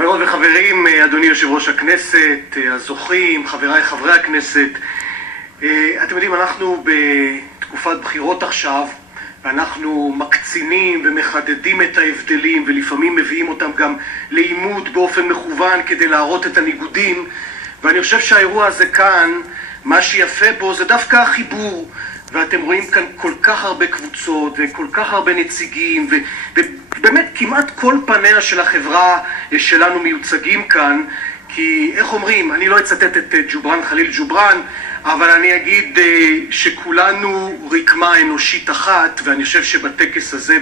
חברות וחברים, אדוני יושב ראש הכנסת, הזוכים, חבריי חברי הכנסת, אתם יודעים, אנחנו בתקופת בחירות עכשיו, ואנחנו מקצינים ומחדדים את ההבדלים, ולפעמים מביאים אותם גם לעימות באופן מכוון כדי להראות את הניגודים, ואני חושב שהאירוע הזה כאן, מה שיפה בו זה דווקא החיבור, ואתם רואים כאן כל כך הרבה קבוצות וכל כך הרבה נציגים, ובאמת כמעט כל פניה של החברה שלנו מיוצגים כאן, כי איך אומרים, אני לא אצטט את ג'ובראן חליל ג'ובראן, אבל אני אגיד שכולנו רקמה אנושית אחת, ואני חושב שבטקס הזה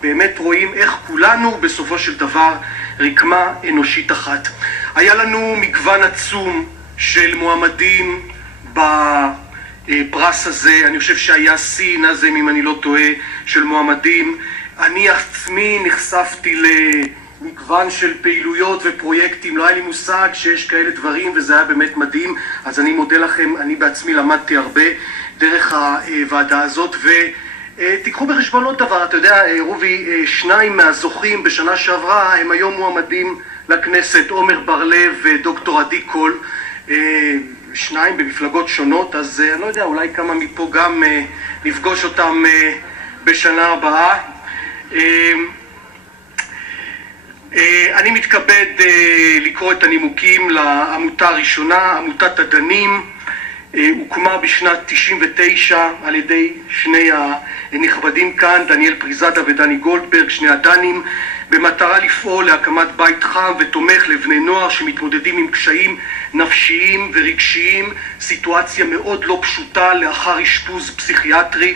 באמת רואים איך כולנו בסופו של דבר רקמה אנושית אחת. היה לנו מגוון עצום של מועמדים בפרס הזה, אני חושב שהיה שיא נזם אם אני לא טועה של מועמדים. אני עצמי נחשפתי למגוון של פעילויות ופרויקטים, לא היה לי מושג שיש כאלה דברים וזה היה באמת מדהים, אז אני מודה לכם, אני בעצמי למדתי הרבה דרך הוועדה הזאת. ותיקחו בחשבון עוד דבר, אתה יודע רובי, שניים מהזוכים בשנה שעברה הם היום מועמדים לכנסת, עומר בר-לב ודוקטור עדי קול, שניים במפלגות שונות, אז אני לא יודע, אולי כמה מפה גם נפגוש אותם בשנה הבאה. אני מתכבד לקרוא את הנימוקים לעמותה הראשונה. עמותת הדנים הוקמה בשנת 99 על ידי שני הנכבדים כאן, דניאל פריזדה ודני גולדברג, שני הדנים, במטרה לפעול להקמת בית חם ותומך לבני נוער שמתמודדים עם קשיים נפשיים ורגשיים, סיטואציה מאוד לא פשוטה לאחר אשפוז פסיכיאטרי.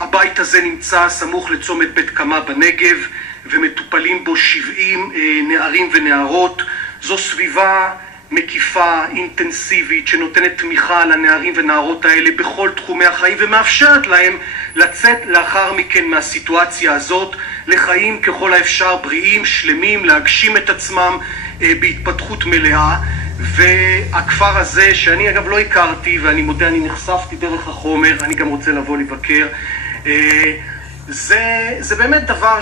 הבית הזה נמצא סמוך לצומת בית קמה בנגב, ומטופלים בו 70 נערים ונערות. זו סביבה מקיפה, אינטנסיבית, שנותנת תמיכה לנערים ונערות האלה בכל תחומי החיים, ומאפשרת להם לצאת לאחר מכן מהסיטואציה הזאת לחיים ככל האפשר בריאים, שלמים, להגשים את עצמם בהתפתחות מלאה. והכפר הזה, שאני אגב לא הכרתי, ואני מודה, אני נחשפתי דרך החומר, אני גם רוצה לבוא לבקר, זה באמת דבר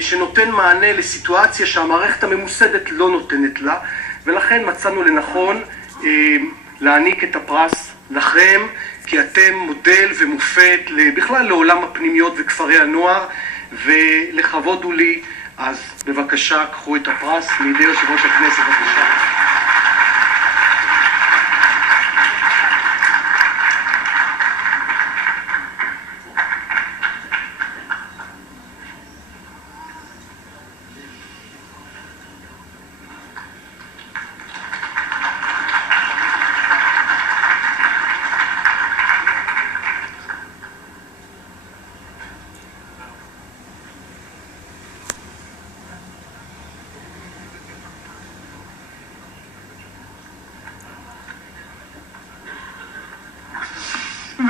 שנותן מענה לסיטואציה שהמערכת הממוסדת לא נותנת לה, ולכן מצאנו לנכון להעניק את הפרס לכם, כי אתם מודל ומופת בכלל לעולם הפנימיות וכפרי הנוער, ולכבוד הוא לי, אז בבקשה קחו את הפרס לידי יושב ראש הכנסת. בבקשה.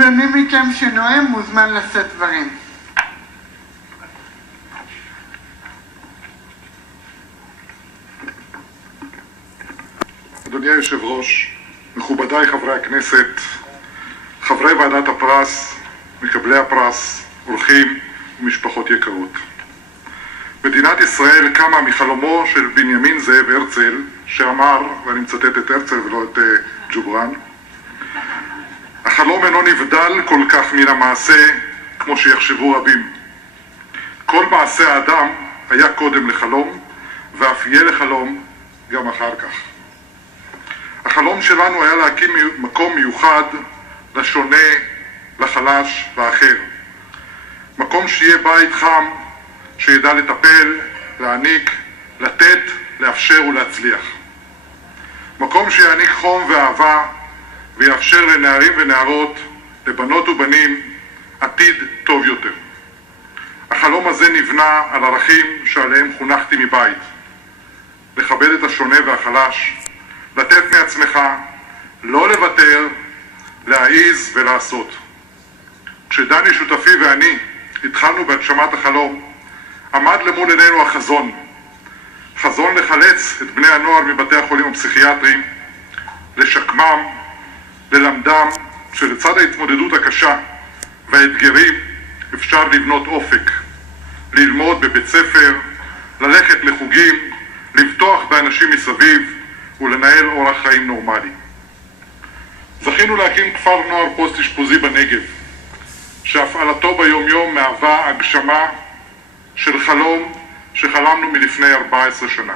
ומי מכם שנואם מוזמן לשאת דברים. אדוני היושב ראש, מכובדיי חברי הכנסת, חברי ועדת הפרס, מקבלי הפרס, אורחים ומשפחות יקרות. מדינת ישראל קמה מחלומו של בנימין זאב הרצל, שאמר, ואני מצטט את הרצל ולא את ג'ובראן, החלום אינו נבדל כל כך מן המעשה כמו שיחשבו רבים. כל מעשה האדם היה קודם לחלום, ואף יהיה לחלום גם אחר כך. החלום שלנו היה להקים מקום מיוחד לשונה, לחלש והאחר. מקום שיהיה בית חם, שידע לטפל, להעניק, לתת, לאפשר ולהצליח. מקום שיעניק חום ואהבה, ויאפשר לנערים ונערות, לבנות ובנים, עתיד טוב יותר. החלום הזה נבנה על ערכים שעליהם חונכתי מבית. לכבד את השונה והחלש, לתת מעצמך, לא לוותר, להעיז ולעשות. כשדני שותפי ואני התחלנו בהגשמת החלום, עמד למול עינינו החזון. חזון לחלץ את בני הנוער מבתי החולים הפסיכיאטריים, לשקמם, ללמדם שלצד ההתמודדות הקשה והאתגרים אפשר לבנות אופק, ללמוד בבית ספר, ללכת לחוגים, האנשים מסביב ולנהל אורח חיים נורמלי. זכינו להקים כפר נוער פוסט אשפוזי בנגב, שהפעלתו ביום-יום מהווה הגשמה של חלום שחלמנו מלפני 14 שנה.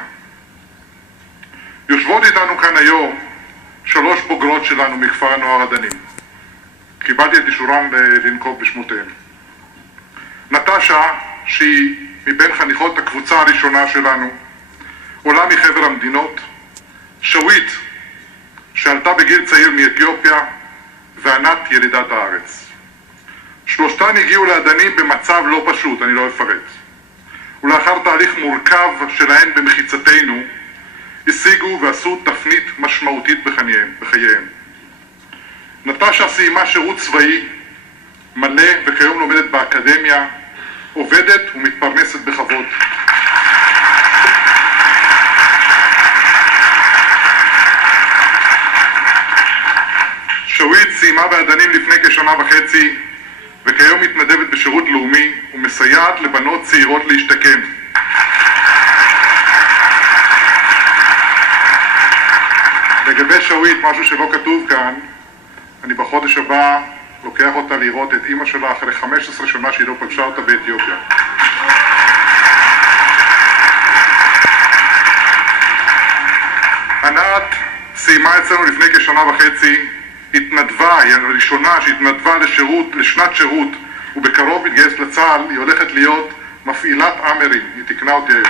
יושבות איתנו כאן היום 3 בוגרות שלנו מכפר הנוער עדנים. קיבלתי את אישורם לנקוב בשמותיהם. נטשה, שהיא מבין חניכות הקבוצה הראשונה שלנו, עולה מחבר המדינות, שווית, שעלתה בגיל צעיר מאתיופיה, וענת ילידת הארץ. שלושתן הגיעו לעדנים במצב לא פשוט, אני לא אפרט. ולאחר תהליך מורכב שלהן במחיצתנו, השיגו ועשו תפנית משמעותית בחייהם. נטשה סיימה שירות צבאי מלא וכיום לומדת באקדמיה, עובדת ומתפרנסת בכבוד. שווית סיימה בעדנים לפני כ1.5 וכיום מתנדבת בשירות לאומי ומסייעת לבנות צעירות להשתקם. לגבי שווית, משהו שלא כתוב כאן, אני בחודש הבא לוקח אותה לראות את אמא שלה אחרי 15 שנה שהיא לא פגשה אותה באתיופיה. ענת סיימה אצלנו לפני כ1.5, התנדבה, היא הראשונה שהתנדבה לשנת שירות ובקרוב מתגייס לצה"ל. היא הולכת להיות מפעילת אמרים, היא תקנה אותי היום.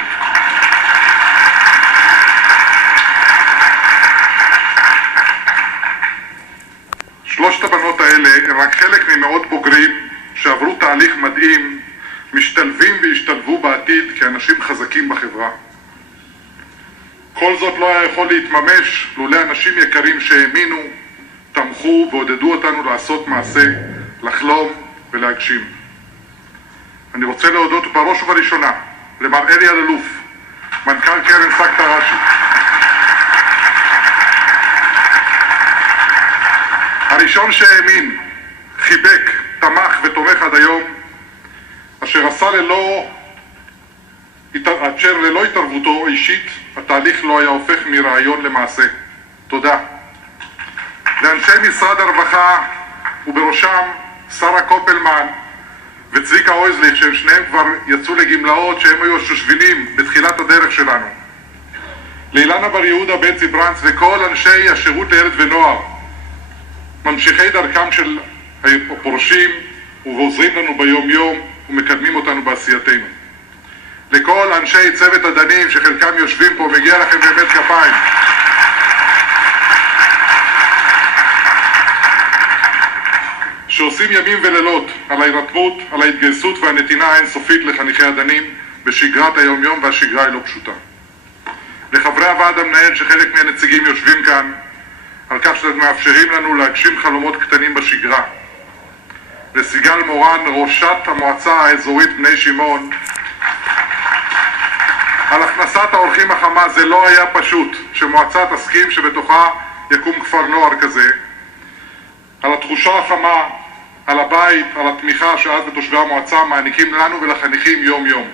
שלושת הבנות האלה הן רק חלק ממאות בוגרים שעברו תהליך מדהים, משתלבים והשתלבו בעתיד כאנשים חזקים בחברה. כל זאת לא היה יכול להתממש לולא אנשים יקרים שהאמינו, תמכו ועודדו אותנו לעשות מעשה, לחלום ולהגשים. אני רוצה להודות בראש ובראשונה למר אלי אלאלוף, מנכ"ל קרן סקטה רש"י. הראשון שהאמין, חיבק, תמך ותומך עד היום, אשר עשה ללא התערבותו אישית, התהליך לא היה הופך מרעיון למעשה. תודה. לאנשי משרד הרווחה ובראשם שרה קופלמן וצביקה אויזליך, שהם שניהם כבר יצאו לגמלאות, שהם היו השושבינים בתחילת הדרך שלנו. לאילנה בר יהודה, בצי ברנץ וכל אנשי השירות לילד ונוער, ממשיכי דרכם של הפורשים ועוזרים לנו ביום יום ומקדמים אותנו בעשייתנו. לכל אנשי צוות עדנים שחלקם יושבים פה, מגיע לכם באמת כפיים. שעושים ימים ולילות על ההירתמות, על ההתגייסות והנתינה האינסופית לחניכי עדנים בשגרת היום יום, והשגרה היא לא פשוטה. לחברי הוועד המנהל שחלק מהנציגים יושבים כאן, על כך שאתם מאפשרים לנו להגשים חלומות קטנים בשגרה. לסיגל מורן, ראשת המועצה האזורית בני שמעון, על הכנסת האורחים החמה. זה לא היה פשוט שמועצה תסכים שבתוכה יקום כפר נוער כזה. על התחושה החמה, על הבית, על התמיכה שאז ותושבי המועצה מעניקים לנו ולחניכים יום יום.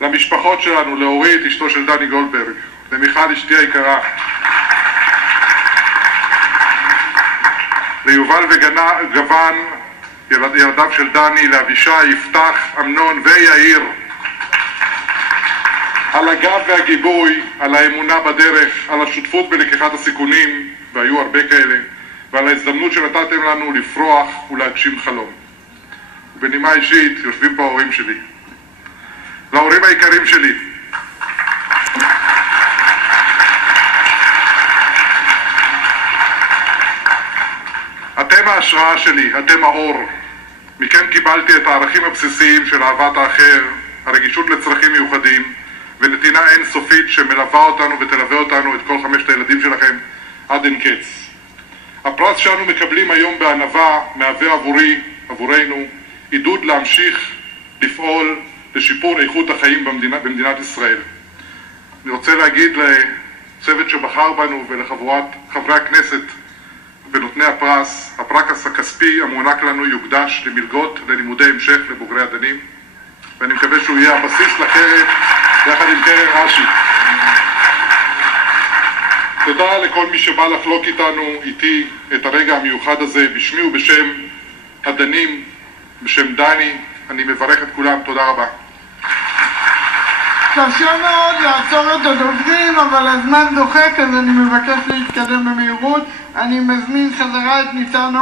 למשפחות שלנו, לאורית, אשתו של דני גולדברג, למיכל אשתי היקרה, ליובל וגוון, ילדיו של דני, לאבישי, יפתח, אמנון ויאיר, על הגב והגיבוי, על האמונה בדרך, על השותפות בלקיחת הסיכונים, והיו הרבה כאלה, ועל ההזדמנות שנתתם לנו לפרוח ולהגשים חלום. בנימה אישית, יושבים פה ההורים שלי. להורים היקרים שלי, אתם ההשראה שלי, אתם האור. מכם קיבלתי את הערכים הבסיסיים של אהבת האחר, הרגישות לצרכים מיוחדים, ונתינה אינסופית שמלווה אותנו ותלווה אותנו, את כל 5 הילדים שלכם, עד אין קץ. הפרס שאנו מקבלים היום בענווה מהווה עבורנו, עידוד להמשיך לפעול לשיפור איכות החיים במדינת ישראל. אני רוצה להגיד לצוות שבחר בנו ולחבורת חברי הכנסת ונותני הפרס, הפרס הכספי המוענק לנו יוקדש למלגות ללימודי המשך לבוגרי עדנים, ואני מקווה שהוא יהיה הבסיס לקרן יחד עם קרן רש"י. תודה לכל מי שבא לחלוק איתי את הרגע המיוחד הזה, בשמי ובשם הדנים, בשם דני, אני מברך את כולם, תודה רבה. קשה מאוד לעצור את הדוברים, אבל הזמן דוחק, אז אני מבקש להתקדם במהירות. אני מזמין חזרה את ניצן